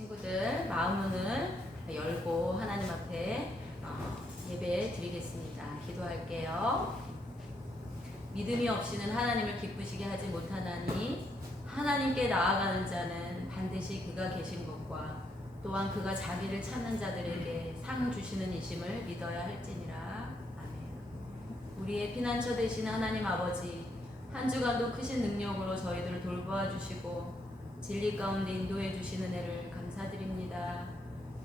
친구들 마음문을 열고 하나님 앞에 예배 드리겠습니다. 기도할게요. 믿음이 없이는 하나님을 기쁘시게 하지 못하나니 하나님께 나아가는 자는 반드시 그가 계신 것과 또한 그가 자기를 찾는 자들에게 상 주시는 이심을 믿어야 할지니라. 아멘. 우리의 피난처 되신 하나님 아버지, 한 주간도 크신 능력으로 저희들을 돌보아 주시고 진리 가운데 인도해 주시는 은혜를 감사드립니다.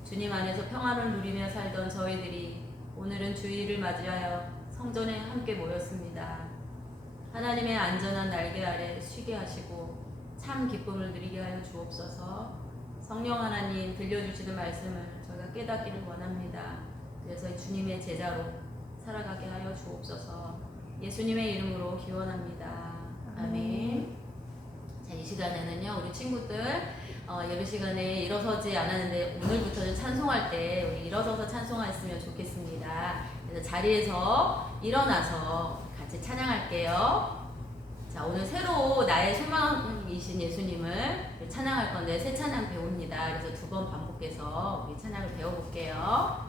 주님 안에서 평안을 누리며 살던 저희들이 오늘은 주일을 맞이하여 성전에 함께 모였습니다. 하나님의 안전한 날개 아래 쉬게 하시고 참 기쁨을 누리게 하여 주옵소서. 성령 하나님 들려주시는 말씀을 저희가 깨닫기를 원합니다. 그래서 주님의 제자로 살아가게 하여 주옵소서. 예수님의 이름으로 기원합니다. 아멘. 자, 이 시간에는요, 우리 친구들 예배 시간에 일어서지 않았는데 오늘부터는 찬송할 때 우리 일어서서 찬송했으면 좋겠습니다. 그래서 자리에서 일어나서 같이 찬양할게요. 자, 오늘 새로 나의 소망이신 예수님을 찬양할 건데 새 찬양 배웁니다. 그래서 2번 반복해서 우리 찬양을 배워볼게요.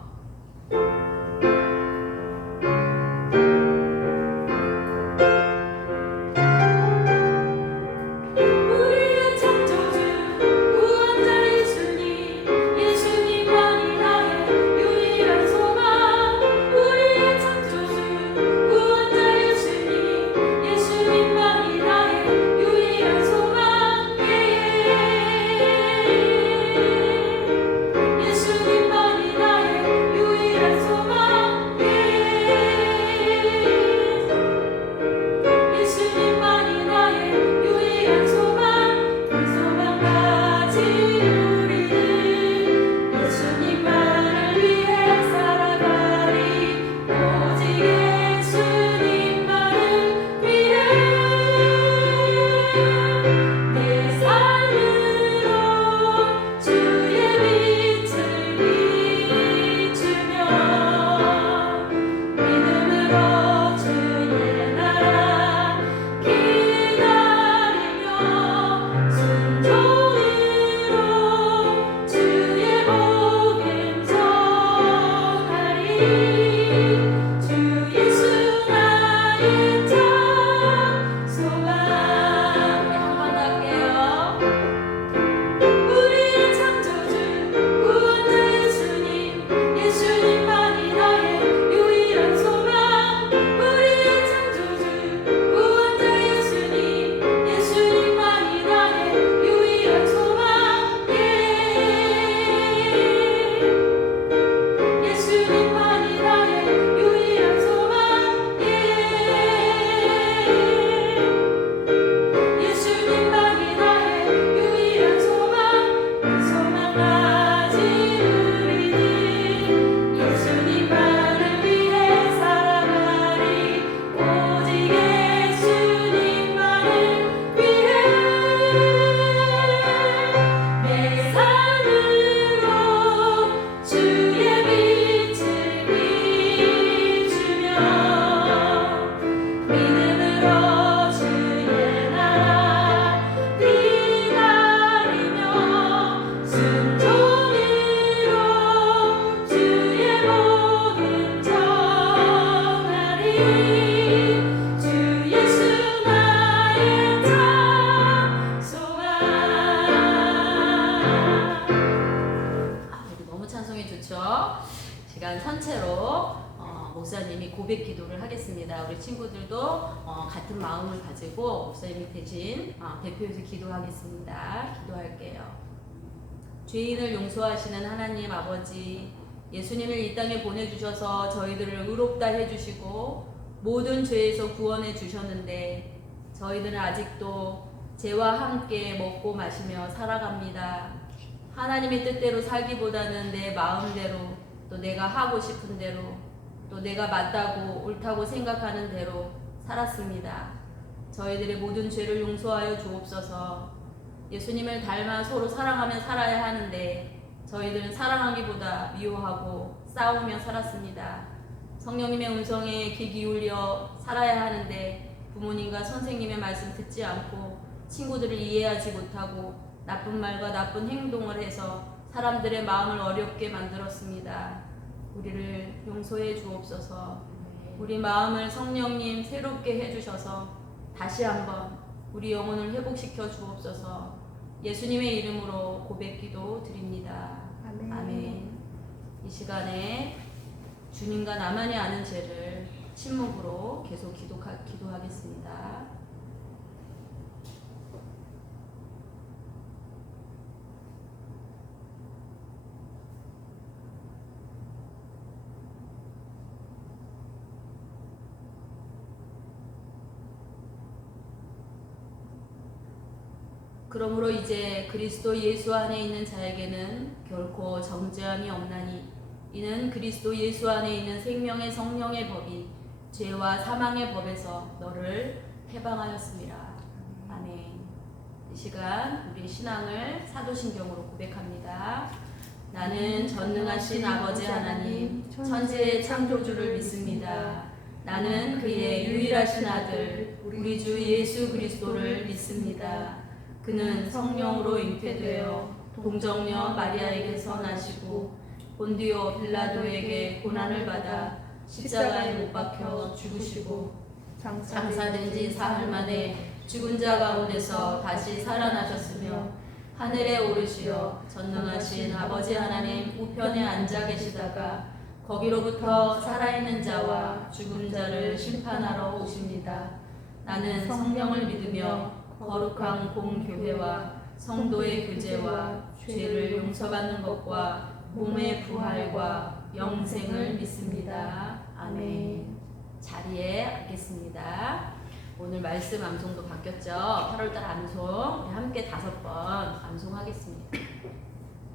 시간 전체로 목사님이 고백 기도를 하겠습니다. 우리 친구들도 같은 마음을 가지고 목사님이 대신 대표해서 기도하겠습니다. 기도할게요. 죄인을 용서하시는 하나님 아버지, 예수님을 이 땅에 보내주셔서 저희들을 의롭다 해주시고 모든 죄에서 구원해 주셨는데 저희들은 아직도 죄와 함께 먹고 마시며 살아갑니다. 하나님의 뜻대로 살기보다는 내 마음대로, 또 내가 하고 싶은 대로, 또 내가 맞다고 옳다고 생각하는 대로 살았습니다. 저희들의 모든 죄를 용서하여 주옵소서. 예수님을 닮아 서로 사랑하며 살아야 하는데 저희들은 사랑하기보다 미워하고 싸우며 살았습니다. 성령님의 음성에 귀 기울여 살아야 하는데 부모님과 선생님의 말씀 듣지 않고 친구들을 이해하지 못하고 나쁜 말과 나쁜 행동을 해서 사람들의 마음을 어렵게 만들었습니다. 우리를 용서해 주옵소서. 우리 마음을 성령님 새롭게 해주셔서 다시 한번 우리 영혼을 회복시켜 주옵소서. 예수님의 이름으로 고백기도 드립니다. 아멘. 아멘. 이 시간에 주님과 나만이 아는 죄를 침묵으로 계속 기도하겠습니다. 그러므로 이제 그리스도 예수 안에 있는 자에게는 결코 정죄함이 없나니 이는 그리스도 예수 안에 있는 생명의 성령의 법이 죄와 사망의 법에서 너를 해방하였습니다. 아멘. 이 시간 우리 신앙을 사도신경으로 고백합니다. 나는 전능하신 아버지 하나님 천지의 창조주를 믿습니다. 나는 그의 유일하신 아들 우리 주 예수 그리스도를 믿습니다. 그는 성령으로 잉태되어 동정녀 마리아에게서 나시고 본디오 빌라도에게 고난을 받아 십자가에 못 박혀 죽으시고 장사된 지 사흘 만에 죽은 자 가운데서 다시 살아나셨으며 하늘에 오르시어 전능하신 아버지 하나님 우편에 앉아 계시다가 거기로부터 살아있는 자와 죽은 자를 심판하러 오십니다. 나는 성령을 믿으며 거룩한 공교회와 성도의 교제와 죄를 용서받는 것과 몸의 부활과 영생을 믿습니다. 아멘. 자리에 앉겠습니다. 오늘 말씀 암송도 바뀌었죠? 8월달 암송 함께 5번 암송하겠습니다.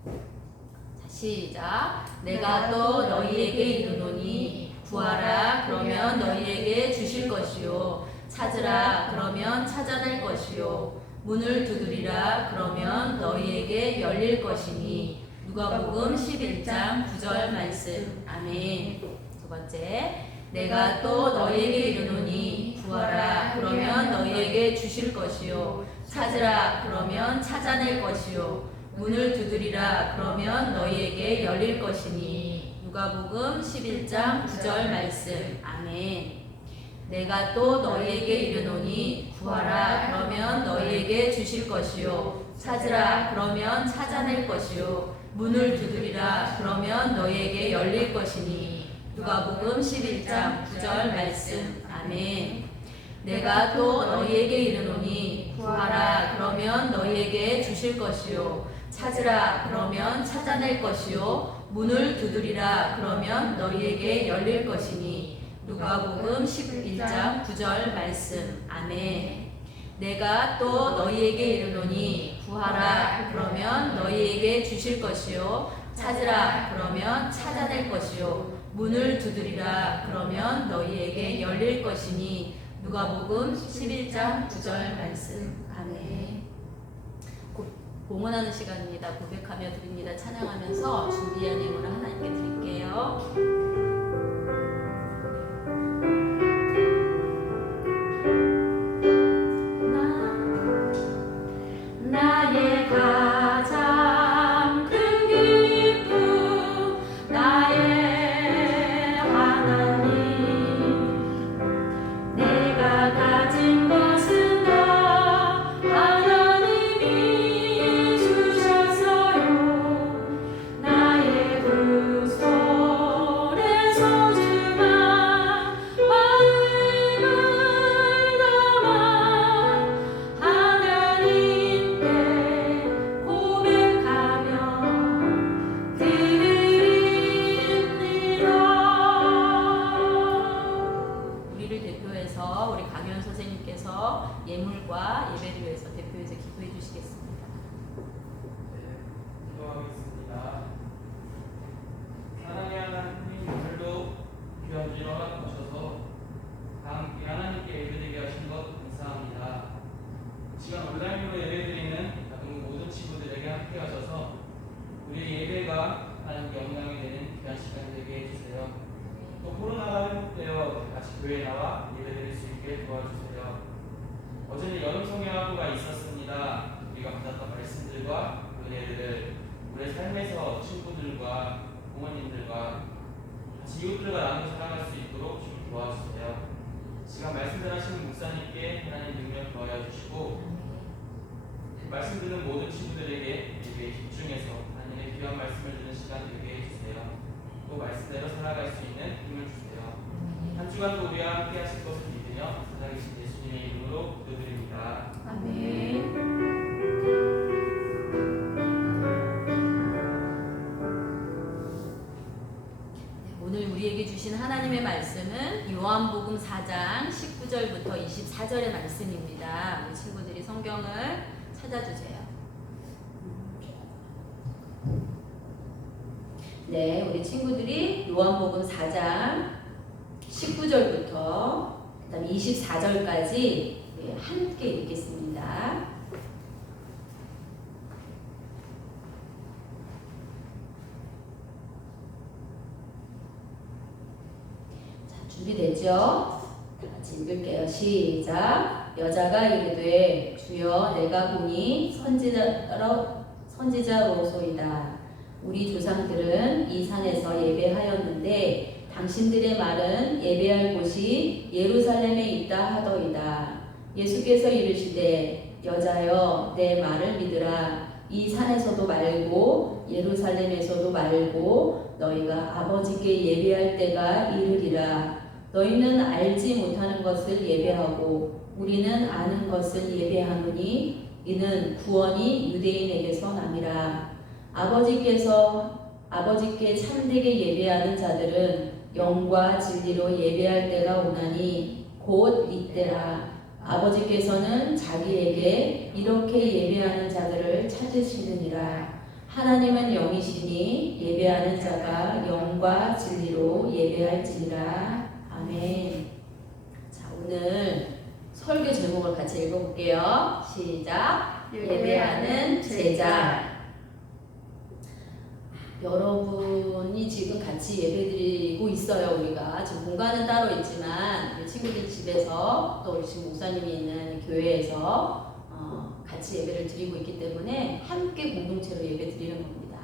자, 시작. 내가 또 너희에게 이르노니 구하라 그러면 너희에게 주실 것이요 찾으라 그러면 찾아낼 것이요 문을 두드리라 그러면 너희에게 열릴 것이니 누가복음 11장 9절 말씀. 아멘. 두 번째, 내가 또 너희에게 이르노니 구하라 그러면 너희에게 주실 것이요 찾으라 그러면 찾아낼 것이요 문을 두드리라 그러면 너희에게 열릴 것이니 누가복음 11장 9절 말씀. 아멘. 내가 또 너희에게 이르노니 구하라 그러면 너희에게 주실 것이요 찾으라 그러면 찾아낼 것이요 문을 두드리라 그러면 너희에게 열릴 것이니 누가복음 11장 9절 말씀. 아멘. 내가 또 너희에게 이르노니 구하라 그러면 너희에게 주실 것이요 찾으라 그러면 찾아낼 것이요 문을 두드리라 그러면 너희에게 열릴 것이니 누가복음 11장 9절 말씀. 아멘. 내가 또 너희에게 이르노니 구하라 그러면 너희에게 주실 것이요 찾으라 그러면 찾아낼 것이요 문을 두드리라 그러면 너희에게 열릴 것이니 누가복음 11장 9절 말씀. 아멘. 봉헌하는 시간입니다. 고백하며 드립니다. 찬양하면서 준비한 예물을 하나님께 드릴게요. 나의 가장 큰 기쁨 나의 하나님 내가 가진 것은 다 하나님이 주셨어요. 나의 두 손에 소중한 마음을 담아 하나님께 고백하며 드립니다. 우리를 대표해서 우리 강연 선생님께서 예물과 예배를 위해서 대표해서 기도해 주시겠습니다. 네, 기도하겠습니다. 사랑의 하나님, 오늘도 귀한 일을 허락하셔서 다 함께 하나님께 예배드리게 하신 것 감사합니다. 이 시간 온라인으로 예배드리는 다른 모든 친구들에게 함께 하셔서 우리의 예배가 하나님께 영광이 되는 귀한 시간 되게 해주세요. 또 코로나가 회복되어 다시 교회에 나와 예배드릴 수 있게 도와주세요. 어제는 여름 성경학교가 있었습니다. 우리 우리가 받았던 말씀들과 은혜들을 우리의 삶에서 친구들과 부모님들과 같이 이웃들과 나누어 살아갈 수 있도록 주님 도와주세요. 시간 말씀 전하시는 목사님께 하나님 능력 더하여 주시고 말씀 듣는 모든 친구들에게 예배에 집중해서 하나님의 귀한 말씀을 듣는 시간 되게 해주세요. 또 말씀대로 살아갈 수 있는 힘을 주세요. 한 주간도 우리와 함께 하실 것을 믿으며 살아계신 예수님의 이름으로 기도드립니다. 아멘. 오늘 우리에게 주신 하나님의 말씀은 요한복음 4장 19절부터 24절의 말씀입니다. 우리 친구들이 성경을 찾아주세요. 네, 우리 친구들이 요한복음 4장 19절부터 그다음 24절까지 함께 읽겠습니다. 준비됐죠? 다 같이 읽을게요. 시작. 여자가 이르되 주여 내가 보니 선지자로소이다. 우리 조상들은 이 산에서 예배하였는데 당신들의 말은 예배할 곳이 예루살렘에 있다 하더이다. 예수께서 이르시되 여자여 내 말을 믿으라. 이 산에서도 말고 예루살렘에서도 말고 너희가 아버지께 예배할 때가 이르리라. 너희는 알지 못하는 것을 예배하고 우리는 아는 것을 예배하노니 이는 구원이 유대인에게서 남이라. 아버지께 참되게 예배하는 자들은 영과 진리로 예배할 때가 오나니 곧 이때라. 아버지께서는 자기에게 이렇게 예배하는 자들을 찾으시느니라. 하나님은 영이시니 예배하는 자가 영과 진리로 예배할지니라. 아멘. 자, 오늘 설교 제목을 같이 읽어볼게요. 시작. 예배하는 제자. 여러분이 지금 같이 예배드리고 있어요. 우리가 지금 공간은 따로 있지만 우리 친구들 집에서 또 우리 지금 목사님이 있는 교회에서 같이 예배를 드리고 있기 때문에 함께 공동체로 예배 드리는 겁니다.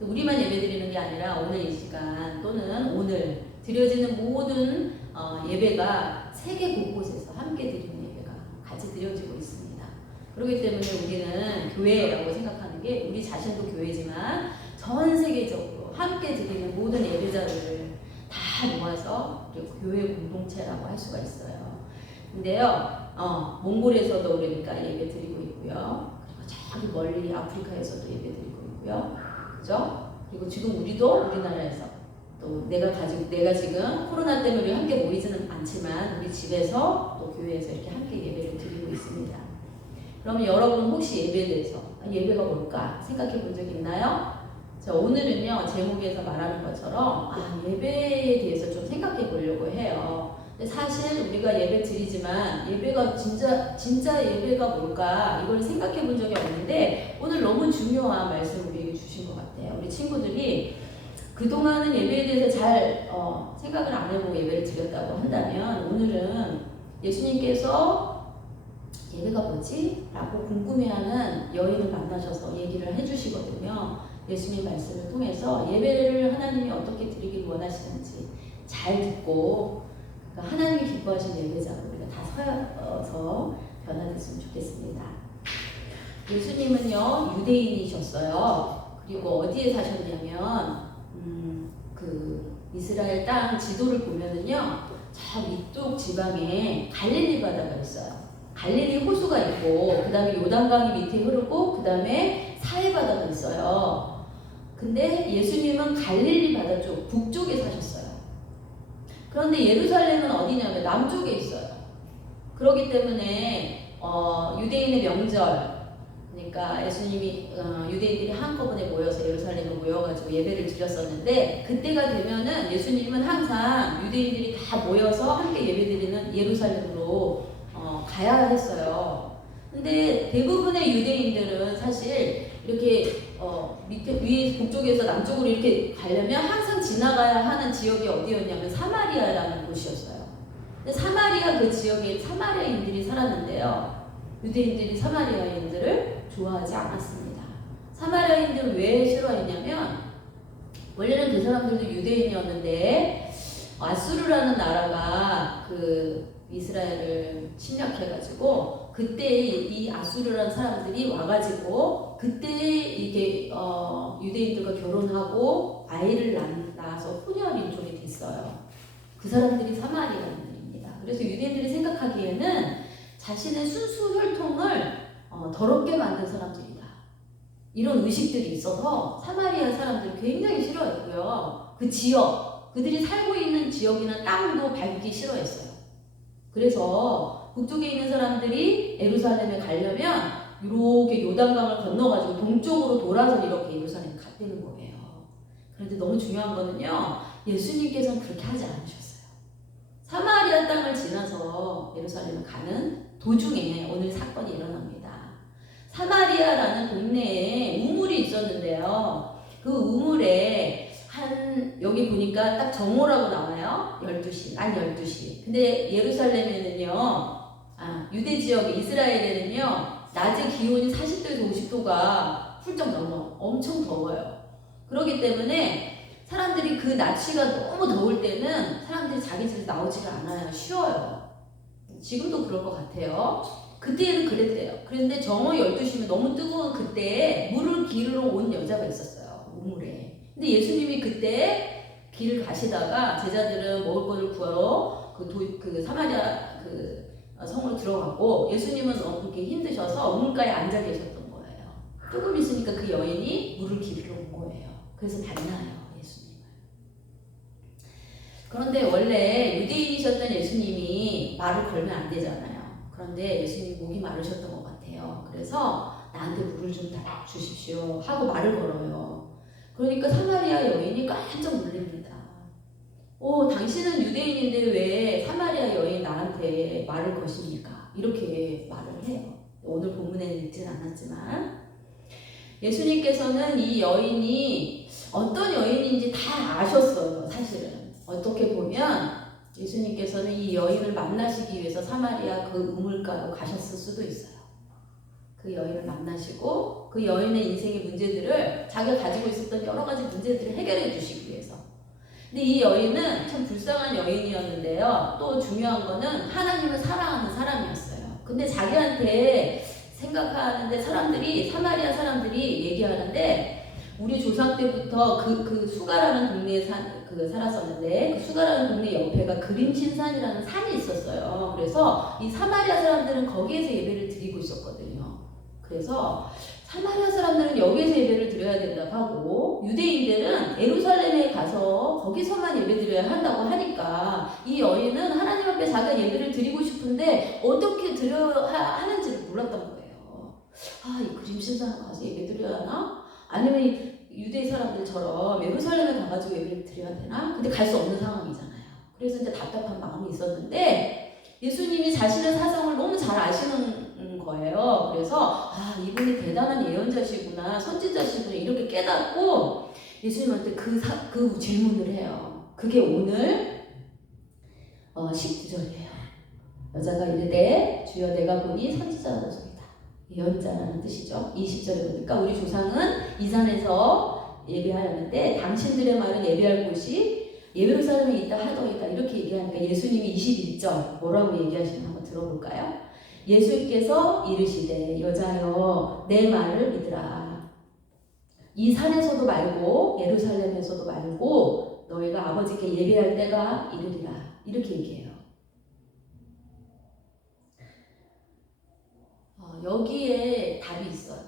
우리만 예배 드리는 게 아니라 오늘 이 시간 또는 오늘 드려지는 모든 예배가 세계 곳곳에서 함께 드리는 예배가 같이 드려지고 있습니다. 그렇기 때문에 우리는 교회라고 생각하는 게 우리 자신도 교회지만 전 세계적으로 함께 드리는 모든 예배자들을 다 모아서 교회 공동체라고 할 수가 있어요. 근데요, 몽골에서도 그러니까 예배 드리고 있고요. 그리고 저기 멀리 아프리카에서도 예배 드리고 있고요. 그죠? 그리고 지금 우리도 우리나라에서 또 내가 지금 코로나 때문에 우리 함께 모이지는 않지만 우리 집에서 또 교회에서 이렇게 함께 예배를 드리고 있습니다. 그러면 여러분 혹시 예배에 대해서 예배가 뭘까 생각해 본 적 있나요? 자, 오늘은요 제목에서 말하는 것처럼 예배에 대해서 좀 생각해 보려고 해요. 근데 사실 우리가 예배 드리지만 예배가 진짜 예배가 뭘까 이걸 생각해 본 적이 없는데 오늘 너무 중요한 말씀 우리에게 주신 것 같아요. 우리 친구들이 그동안은 예배에 대해서 잘 생각을 안 해보고 예배를 드렸다고 한다면 오늘은 예수님께서 예배가 뭐지? 라고 궁금해하는 여인을 만나셔서 얘기를 해주시거든요. 예수님 말씀을 통해서 예배를 하나님이 어떻게 드리길 원하시는지 잘 듣고 하나님이 기뻐하신 예배자로 우리가 다 서서 변화됐으면 좋겠습니다. 예수님은요 유대인이셨어요. 그리고 어디에 사셨냐면 그 이스라엘 땅 지도를 보면은요 저 위쪽 지방에 갈릴리 바다가 있어요. 갈릴리 호수가 있고 그 다음에 요단강이 밑에 흐르고 그 다음에 사해 바다가 있어요. 근데 예수님은 갈릴리 바다 쪽 북쪽에 사셨어요. 그런데 예루살렘은 어디냐면 남쪽에 있어요. 그렇기 때문에 유대인의 명절 그러니까 예수님이 유대인들이 한꺼번에 모여서 예루살렘에 모여가지고 예배를 드렸었는데 그때가 되면은 예수님은 항상 유대인들이 다 모여서 함께 예배드리는 예루살렘으로 가야 했어요. 근데 대부분의 유대인들은 사실 이렇게 밑에 위에 북쪽에서 남쪽으로 이렇게 가려면 항상 지나가야 하는 지역이 어디였냐면 사마리아라는 곳이었어요. 근데 사마리아 그 지역에 사마리아인들이 살았는데요. 유대인들이 사마리아인들을 좋아하지 않았습니다. 사마리아인들을 왜 싫어했냐면 원래는 그 사람들도 유대인이었는데 아수르라는 나라가 그 이스라엘을 침략해가지고 그때 이 아수르라는 사람들이 와가지고 그때 이게 유대인들과 결혼하고 아이를 낳아서 혼혈인종이 됐어요. 그 사람들이 사마리아인들입니다. 그래서 유대인들이 생각하기에는 자신의 순수 혈통을 더럽게 만든 사람들이다. 이런 의식들이 있어서 사마리아 사람들을 굉장히 싫어했고요. 그 지역, 그들이 살고 있는 지역이나 땅도 밟기 싫어했어요. 그래서 북쪽에 있는 사람들이 예루살렘에 가려면 이렇게 요단강을 건너가지고 동쪽으로 돌아서 이렇게 예루살렘에 갔다는 거예요. 그런데 너무 중요한 거는요, 예수님께서는 그렇게 하지 않으셨어요. 사마리아 땅을 지나서 예루살렘에 가는 도중에 오늘 사건이 일어납니다. 사마리아라는 동네에 우물이 있었는데요. 그 우물에 여기 보니까 딱 정오라고 나와요. 12시, 난 12시. 근데 예루살렘에는요, 유대 지역 이스라엘에는요, 낮에 기온이 40도에서 50도가 훌쩍 넘어. 엄청 더워요. 그렇기 때문에 사람들이 그 낮시가 너무 더울 때는 사람들이 자기 집에서 나오지를 않아요. 쉬어요. 지금도 그럴 것 같아요. 그때는 그랬대요. 그런데 정오 12시면 너무 뜨거운 그때에 물을 기르러 온 여자가 있었어요. 우물에. 근데 예수님이 그때 길을 가시다가 제자들은 먹을 것을 구하러 그 사마리아 성으로 들어가고 예수님은 너무 그렇게 힘드셔서 우물가에 앉아 계셨던 거예요. 조금 있으니까 그 여인이 물을 기르러 온 거예요. 그래서 만나요, 예수님을. 그런데 원래 유대인이셨던 예수님이 말을 걸면 안 되잖아요. 그런데 예수님이 목이 마르셨던 것 같아요. 그래서 나한테 물을 좀 주십시오 하고 말을 걸어요. 그러니까 사마리아 여인이 깜짝 놀랍니다. 당신은 유대인인데 왜 사마리아 여인 나한테 말을 거십니까? 이렇게 말을 해요. 오늘 본문에는 읽진 않았지만 예수님께서는 이 여인이 어떤 여인인지 다 아셨어요. 사실은 어떻게 보면 예수님께서는 이 여인을 만나시기 위해서 사마리아 그 우물가로 가셨을 수도 있어요. 그 여인을 만나시고 그 여인의 인생의 문제들을 자기가 가지고 있었던 여러 가지 문제들을 해결해 주시기 위해서. 근데 이 여인은 참 불쌍한 여인이었는데요. 또 중요한 거는 하나님을 사랑하는 사람이었어요. 근데 자기한테 생각하는데 사마리아 사람들이 얘기하는데 우리 조상 때부터 그 수가라는 동네에 살았었는데 그 수가라는 동네 옆에가 그림신산이라는 산이 있었어요. 그래서 이 사마리아 사람들은 거기에서 예배를 드리고 있었거든요. 그래서 사마리아 사람들은 여기에서 예배를 드려야 된다고 하고 유대인들은 예루살렘에 가서 거기서만 예배 드려야 한다고 하니까 이 여인은 하나님 앞에 자기가 예배를 드리고 싶은데 어떻게 드려야 하는지를 몰랐던 거예요. 이 그림신산 가서 예배 드려야 하나? 아니면 유대 사람들처럼 예루살렘에 가가지고 예배를 드려야 되나? 근데 갈 수 없는 상황이잖아요. 그래서 이제 답답한 마음이 있었는데 예수님이 자신의 사정을 너무 잘 아시는 거예요. 그래서 이분이 대단한 예언자시구나, 선지자시구나 이렇게 깨닫고 예수님한테 그 질문을 해요. 그게 오늘 19절이에요. 여자가 이르되 주여 내가 보니 선지자로소이다. 예언자라는 뜻이죠. 20절에 보니까 우리 조상은 이 산에서 예배하였는데 당신들의 말은 예배할 곳이 예루살렘에 있다 하더이다. 이렇게 얘기하니까 예수님이 21절 뭐라고 얘기하시나 한번 들어볼까요? 예수께서 이르시되 여자여 내 말을 믿으라. 이 산에서도 말고 예루살렘에서도 말고 너희가 아버지께 예배할 때가 이르리라. 이렇게 얘기해요. 여기에 답이 있어요.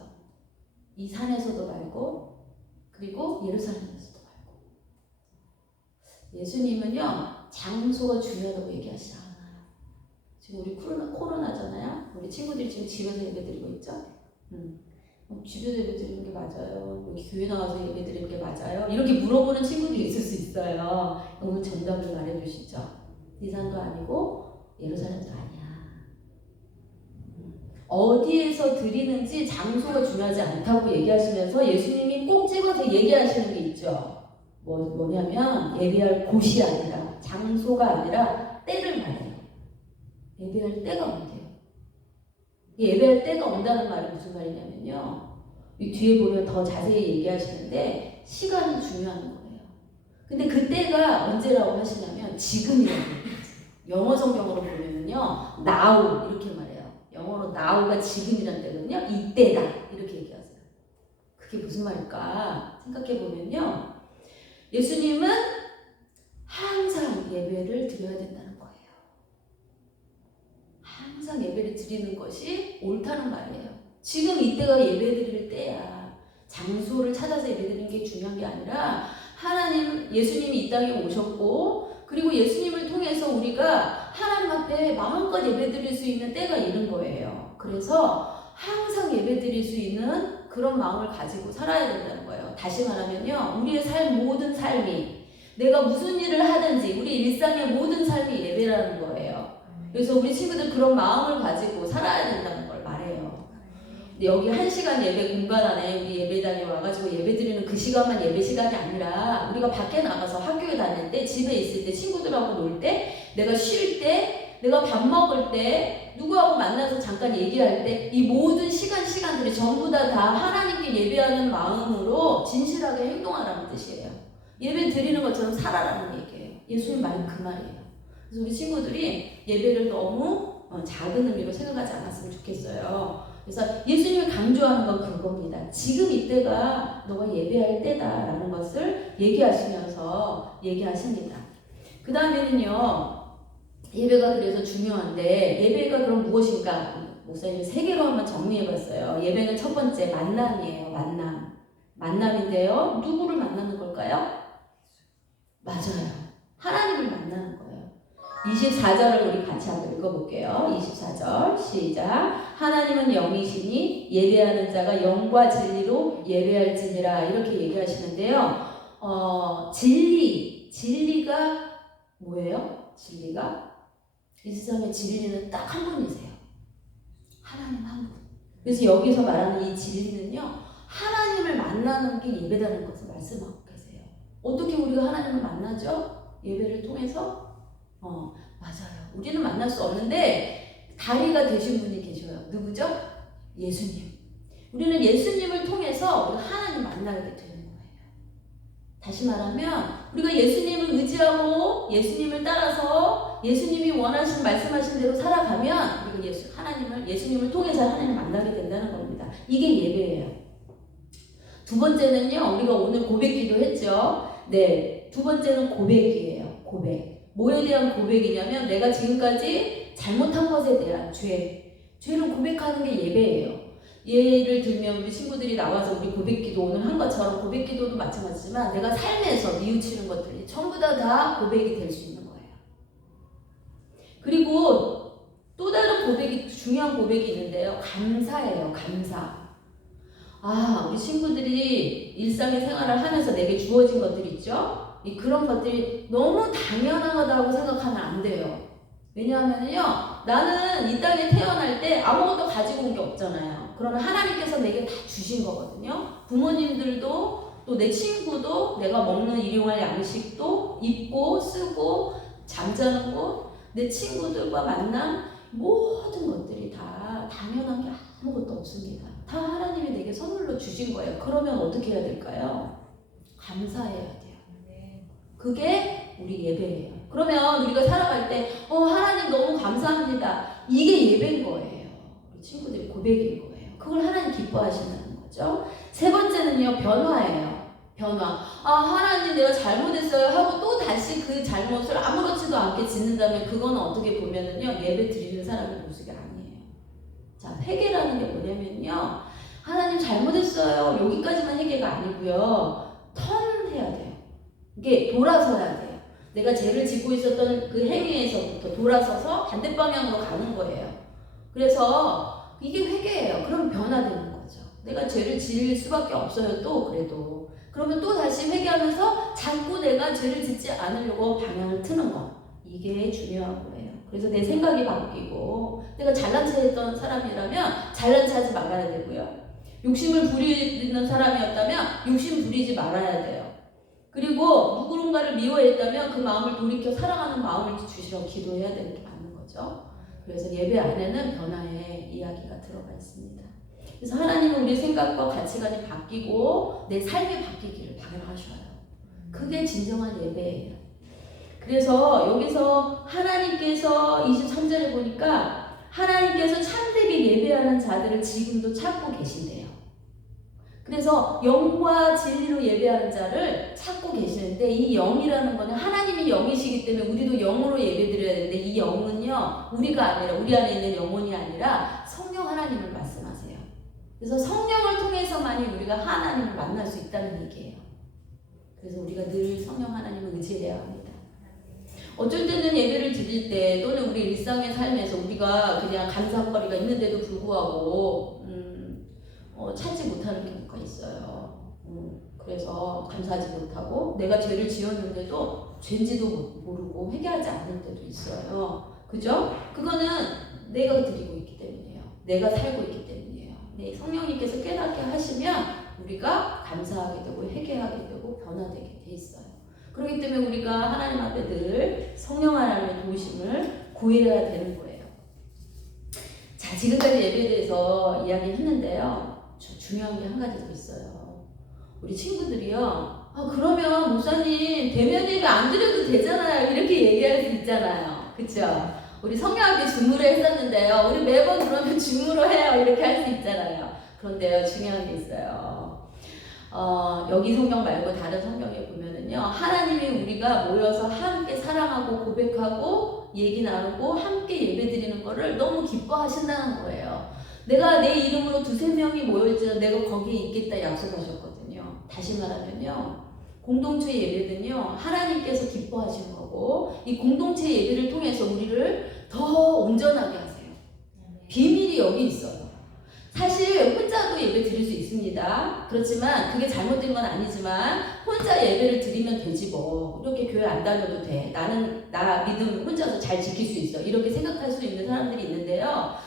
이 산에서도 말고 그리고 예루살렘에서도 말고. 예수님은요 장소가 중요하다고 얘기하시지 않아요. 지금 우리 코로나잖아요. 우리 친구들이 지금 집에서 예배드리고 있죠. 집에서 예배드리는 게 맞아요? 여기 교회 나와서 예배드리는 게 맞아요? 이렇게 물어보는 친구들이 있을 수 있어요. 오늘 정답을 말해주시죠. 이 산도 아니고 예루살렘도 아니야. 어디에서 드리는지 장소가 중요하지 않다고 얘기하시면서 예수님이 꼭 찍어서 얘기하시는 게 있죠. 뭐냐면 예배할 곳이 아니라 장소가 아니라 때를 말해요. 예배할 때가 문제예요. 예배할 때가 온다는 말은 무슨 말이냐면요. 이 뒤에 보면 더 자세히 얘기하시는데 시간이 중요한 거예요. 근데 그때가 언제라고 하시냐면 지금이라고 얘기하세요. 영어 성경으로 보면은요. now 이렇게 말해요. 영어로 now가 지금이란 때거든요. 이때다 이렇게 얘기하세요. 그게 무슨 말일까 생각해 보면요. 예수님은 항상 예배를 드려야 된다는 거예요. 항상 예배를 드리는 것이 옳다는 말이에요. 지금 이때가 예배 드릴 때야. 장소를 찾아서 예배 드리는 게 중요한 게 아니라 하나님, 예수님이 이 땅에 오셨고 그리고 예수님을 통해서 우리가 하나님 앞에 마음껏 예배 드릴 수 있는 때가 이른 거예요. 그래서 항상 예배 드릴 수 있는 그런 마음을 가지고 살아야 된다는 거예요. 다시 말하면요. 우리의 모든 삶이 내가 무슨 일을 하든지 우리 일상의 모든 삶이 예배라는 거예요. 그래서 우리 친구들 그런 마음을 가지고 살아야 된다는 걸 말해요. 근데 여기 1시간 예배 공간 안에 우리 예배당에 와가지고 예배 드리는 그 시간만 예배 시간이 아니라 우리가 밖에 나가서 학교에 다닐 때, 집에 있을 때, 친구들하고 놀 때, 내가 쉴 때, 내가 밥 먹을 때, 누구하고 만나서 잠깐 얘기할 때, 이 모든 시간들이 전부 다 하나님께 예배하는 마음으로 진실하게 행동하라는 뜻이에요. 예배 드리는 것처럼 살아라는 얘기예요. 예수님 말은 그 말이에요. 그래서 우리 친구들이 예배를 너무 작은 의미로 생각하지 않았으면 좋겠어요. 그래서 예수님을 강조하는 건 그겁니다. 지금 이때가 너가 예배할 때다라는 것을 얘기하시면서 얘기하십니다. 그 다음에는요. 예배가 그래서 중요한데 예배가 그럼 무엇인가? 목사님이 3개로 한번 정리해봤어요. 예배는 첫 번째 만남이에요. 만남인데요. 누구를 만나는 걸까요? 맞아요. 하나님을 만나는 거예요. 24절을 우리 같이 한번 읽어볼게요. 24절 시작. 하나님은 영이시니 예배하는 자가 영과 진리로 예배할지니라 이렇게 얘기하시는데요. 진리가 뭐예요? 진리가 이 세상의 진리는 딱 한 분이세요. 하나님 한 분. 그래서 여기서 말하는 이 진리는요. 하나님을 만나는 게 예배라는 것을 말씀하고 계세요. 어떻게 우리가 하나님을 만나죠? 예배를 통해서? 맞아요. 우리는 만날 수 없는데 다리가 되신 분이 계셔요. 누구죠? 예수님. 우리는 예수님을 통해서 우리가 하나님 만나게 되는 거예요. 다시 말하면 우리가 예수님을 의지하고 예수님을 따라서 예수님이 원하신 말씀하신 대로 살아가면 우리가 예수님을 통해서 하나님을 만나게 된다는 겁니다. 이게 예배예요. 두 번째는요. 우리가 오늘 고백기도 했죠. 네, 두 번째는 고백이에요. 고백. 뭐에 대한 고백이냐면 내가 지금까지 잘못한 것에 대한 죄를 고백하는 게 예배예요. 예를 들면 우리 친구들이 나와서 우리 고백기도 오늘 한 것처럼 고백기도도 마찬가지지만 내가 삶에서 뉘우치는 것들이 전부 다 고백이 될 수 있는 거예요. 그리고 또 다른 고백이 중요한 고백이 있는데요. 감사예요. 감사. 우리 친구들이 일상의 생활을 하면서 내게 주어진 것들이 있죠. 그런 것들이 너무 당연하다고 생각하면 안 돼요. 왜냐하면요, 나는 이 땅에 태어날 때 아무것도 가지고 온 게 없잖아요. 그러나 하나님께서 내게 다 주신 거거든요. 부모님들도 또 내 친구도 내가 먹는 일용할 양식도 입고 쓰고 잠자는 곳, 내 친구들과 만남 모든 것들이 다 당연한 게 아무것도 없습니다. 다 하나님이 내게 선물로 주신 거예요. 그러면 어떻게 해야 될까요? 감사해야 돼요. 그게 우리 예배예요. 그러면 우리가 살아갈 때 하나님 너무 감사합니다. 이게 예배인 거예요. 우리 친구들이 고백인 거예요. 그걸 하나님 기뻐하신다는 거죠. 세 번째는요. 변화예요. 변화. 하나님 내가 잘못했어요 하고 또 다시 그 잘못을 아무렇지도 않게 짓는다면 그거는 어떻게 보면은요. 예배 드리는 사람의 모습이 아니에요. 자, 회개라는 게 뭐냐면요. 하나님 잘못했어요. 여기까지만 회개가 아니고요. 턴해야 돼요. 이게 돌아서야 돼요. 내가 죄를 짓고 있었던 그 행위에서부터 돌아서서 반대 방향으로 가는 거예요. 그래서 이게 회개예요. 그럼 변화되는 거죠. 내가 죄를 지을 수밖에 없어요. 또 그래도. 그러면 또 다시 회개하면서 자꾸 내가 죄를 짓지 않으려고 방향을 트는 거. 이게 중요한 거예요. 그래서 내 생각이 바뀌고 내가 잘난 체 했던 사람이라면 잘난 체 하지 말아야 되고요. 욕심을 부리는 사람이었다면 욕심 부리지 말아야 돼요. 그리고 누군가를 미워했다면 그 마음을 돌이켜 사랑하는 마음을 주시라고 기도해야 되는 게 맞는 거죠. 그래서 예배 안에는 변화의 이야기가 들어가 있습니다. 그래서 하나님은 우리의 생각과 가치관이 바뀌고 내 삶이 바뀌기를 바라셔요. 그게 진정한 예배예요. 그래서 여기서 하나님께서 23절에 보니까 하나님께서 참되게 예배하는 자들을 지금도 찾고 계신대요. 그래서 영과 진리로 예배하는 자를 찾고 계시는데, 이 영이라는 거는 하나님이 영이시기 때문에 우리도 영으로 예배드려야 되는데, 이 영은요 우리가 아니라, 우리 안에 있는 영혼이 아니라 성령 하나님을 말씀하세요. 그래서 성령을 통해서만이 우리가 하나님을 만날 수 있다는 얘기예요. 그래서 우리가 늘 성령 하나님을 의지해야 합니다. 어쩔 때는 예배를 드릴 때 또는 우리 일상의 삶에서 우리가 그냥 감사거리가 있는데도 불구하고 찾지 못하는 경우가 있어요. 그래서 감사하지 못하고 내가 죄를 지었는데도 죄인지도 모르고 회개하지 않을 때도 있어요. 그죠? 그거는 내가 드리고 있기 때문이에요. 내가 살고 있기 때문이에요. 네, 성령님께서 깨닫게 하시면 우리가 감사하게 되고 회개하게 되고 변화되게 돼 있어요. 그렇기 때문에 우리가 하나님 앞에 늘 성령 하나님의 도우심을 구해야 되는 거예요. 자, 지금까지 예배에 대해서 이야기했는데요. 중요한 게 한 가지 더 있어요. 우리 친구들이요, 그러면 목사님 대면 예배 안 드려도 되잖아요, 이렇게 얘기할 수 있잖아요. 그쵸? 우리 성령학교 줌으로 했었는데요, 우리 매번 그러면 줌으로 해요, 이렇게 할 수 있잖아요. 그런데요, 중요한 게 있어요. 여기 성경 말고 다른 성경에 보면은요, 하나님이 우리가 모여서 함께 사랑하고 고백하고 얘기 나누고 함께 예배 드리는 거를 너무 기뻐하신다는 거예요. 내가 내 이름으로 2-3명이 모여있지만 내가 거기에 있겠다 약속하셨거든요. 다시 말하면요, 공동체 예배는요 하나님께서 기뻐하시는 거고, 이 공동체 예배를 통해서 우리를 더 온전하게 하세요. 비밀이 여기 있어요. 사실 혼자도 예배 드릴 수 있습니다. 그렇지만 그게 잘못된 건 아니지만, 혼자 예배를 드리면 되지 뭐, 이렇게 교회 안 다녀도 돼, 나는 나 믿음 혼자서 잘 지킬 수 있어, 이렇게 생각할 수 있는 사람들이 있는데요.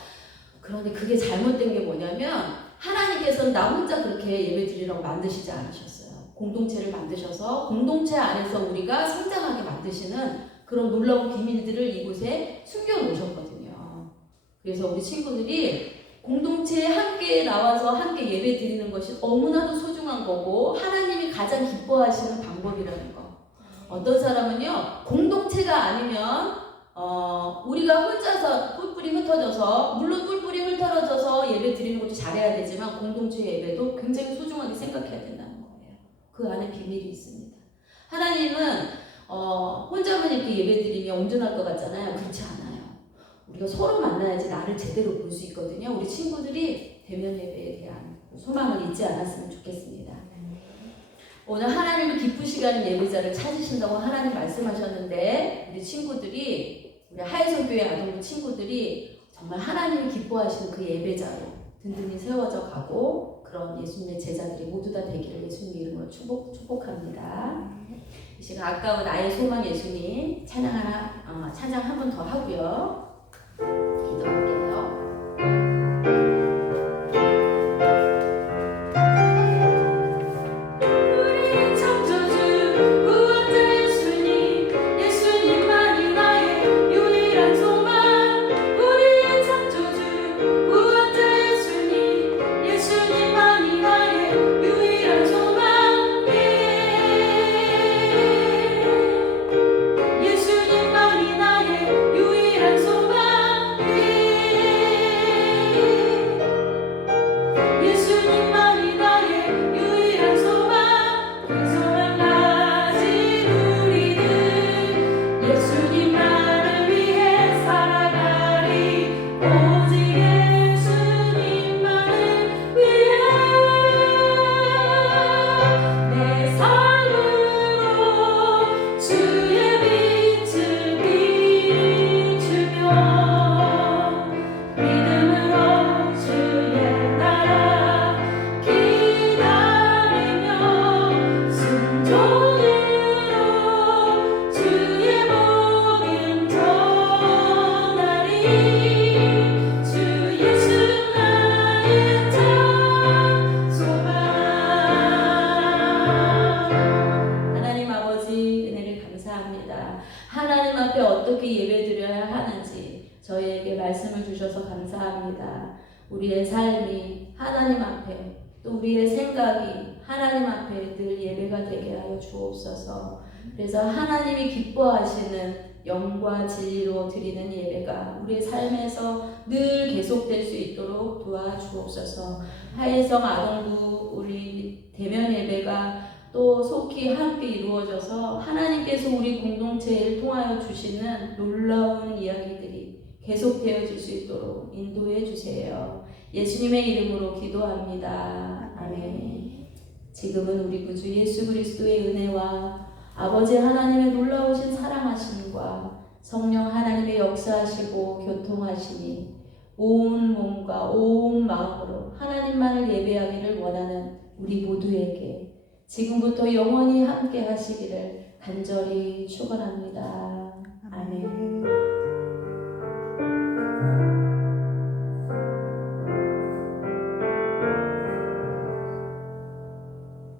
그런데 그게 잘못된 게 뭐냐면, 하나님께서는 나 혼자 그렇게 예배 드리라고 만드시지 않으셨어요. 공동체를 만드셔서 공동체 안에서 우리가 성장하게 만드시는 그런 놀라운 비밀들을 이곳에 숨겨 놓으셨거든요. 그래서 우리 친구들이 공동체에 함께 나와서 함께 예배 드리는 것이 너무나도 소중한 거고, 하나님이 가장 기뻐하시는 방법이라는 거. 어떤 사람은요, 공동체가 아니면 우리가 혼자서 뿔뿔이 흩어져서, 물론 뿔뿔이 흩어져서 예배 드리는 것도 잘해야 되지만 공동체 예배도 굉장히 소중하게 생각해야 된다는 거예요. 그 안에 비밀이 있습니다. 하나님은 혼자만 이렇게 예배 드리면 온전할 것 같잖아요. 그렇지 않아요. 우리가 서로 만나야지 나를 제대로 볼 수 있거든요. 우리 친구들이 대면 예배에 대한 소망을 잊지 않았으면 좋겠습니다. 오늘 하나님을 기쁘시게 하는 예배자를 찾으신다고 하나님 말씀하셨는데, 우리 친구들이, 우리 하혜성교회 아동부 친구들이 정말 하나님을 기뻐하시는 그 예배자로 든든히 세워져 가고, 그런 예수님의 제자들이 모두 다 되기를 예수님 이름으로 축복합니다. 이 시간 아까운 나의 소망 예수님 찬양 한 번 더 하고요. 기도할게요. 예수님만이 나의 유일한 소망. 주셔서 감사합니다. 우리의 삶이 하나님 앞에 또 우리의 생각이 하나님 앞에 늘 예배가 되게 하여 주옵소서. 그래서 하나님이 기뻐하시는 영과 진리로 드리는 예배가 우리의 삶에서 늘 계속될 수 있도록 도와주옵소서. 하혜성 아동부 우리 대면 예배가 또 속히 함께 이루어져서 하나님께서 우리 공동체를 통하여 주시는 놀라운 이야기들이 계속되어질 수 있도록 인도해 주세요. 예수님의 이름으로 기도합니다. 아멘. 지금은 우리 구주 예수 그리스도의 은혜와 아버지 하나님의 놀라우신 사랑하심과 성령 하나님의 역사하시고 교통하시니 온 몸과 온 마음으로 하나님만을 예배하기를 원하는 우리 모두에게 지금부터 영원히 함께 하시기를 간절히 축원합니다. 아멘.